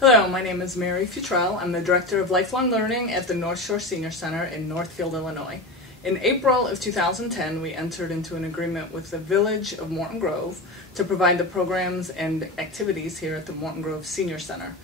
Hello, my name is Mary Futrell. I'm the Director of Lifelong Learning at the North Shore Senior Center in Northfield, Illinois. In April of 2010, we entered into an agreement with the Village of Morton Grove to provide the programs and activities here at the Morton Grove Senior Center.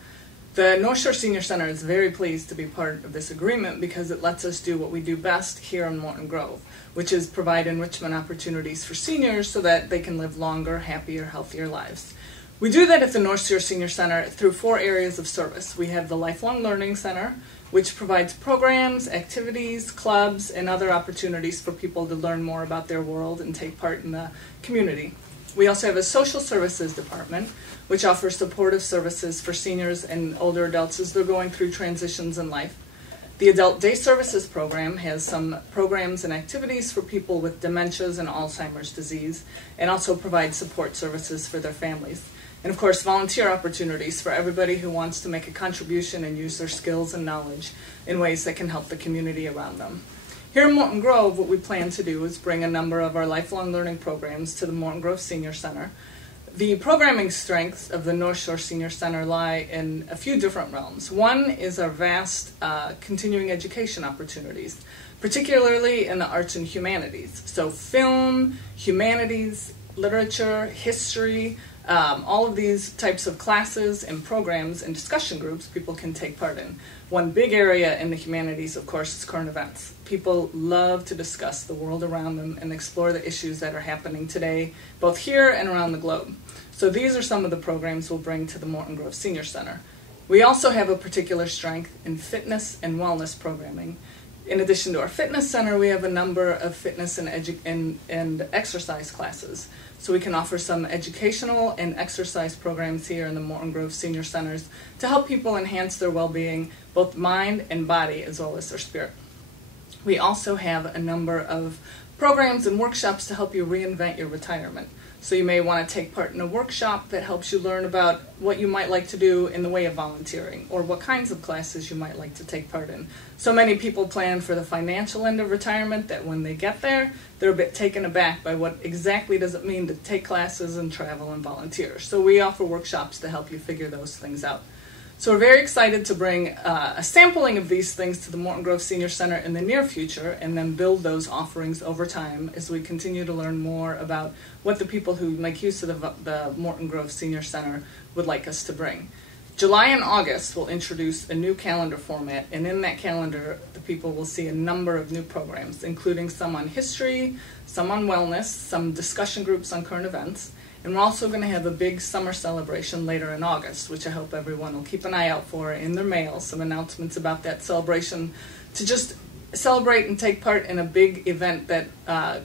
The North Shore Senior Center is very pleased to be part of this agreement because it lets us do what we do best here in Morton Grove, which is provide enrichment opportunities for seniors so that they can live longer, happier, healthier lives. We do that at the North Shore Senior Center through 4 areas of service. We have the Lifelong Learning Center, which provides programs, activities, clubs, and other opportunities for people to learn more about their world and take part in the community. We also have a Social Services Department, which offers supportive services for seniors and older adults as they're going through transitions in life. The Adult Day Services Program has some programs and activities for people with dementias and Alzheimer's disease, and also provides support services for their families. And of course, volunteer opportunities for everybody who wants to make a contribution and use their skills and knowledge in ways that can help the community around them. Here in Morton Grove, what we plan to do is bring a number of our lifelong learning programs to the Morton Grove Senior Center. The programming strengths of the North Shore Senior Center lie in a few different realms. One is our vast continuing education opportunities, particularly in the arts and humanities. So film, humanities, literature, history, all of these types of classes and programs and discussion groups people can take part in. One big area in the humanities, of course, is current events. People love to discuss the world around them and explore the issues that are happening today, both here and around the globe. So these are some of the programs we'll bring to the Morton Grove Senior Center. We also have a particular strength in fitness and wellness programming. In addition to our fitness center, we have a number of fitness and exercise classes. So we can offer some educational and exercise programs here in the Morton Grove Senior Centers to help people enhance their well-being, both mind and body, as well as their spirit. We also have a number of programs and workshops to help you reinvent your retirement. So you may want to take part in a workshop that helps you learn about what you might like to do in the way of volunteering, or what kinds of classes you might like to take part in. So many people plan for the financial end of retirement that when they get there, they're a bit taken aback by what exactly does it mean to take classes and travel and volunteer. So we offer workshops to help you figure those things out. So we're very excited to bring a sampling of these things to the Morton Grove Senior Center in the near future, and then build those offerings over time as we continue to learn more about what the people who make use of the Morton Grove Senior Center would like us to bring. July and August will introduce a new calendar format, and in that calendar the people will see a number of new programs, including some on history, some on wellness, some discussion groups on current events. And we're also going to have a big summer celebration later in August, which I hope everyone will keep an eye out for in their mail, some announcements about that celebration, to just celebrate and take part in a big event that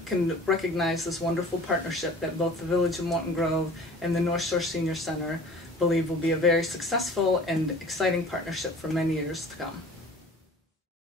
can recognize this wonderful partnership that both the Village of Morton Grove and the North Shore Senior Center believe will be a very successful and exciting partnership for many years to come.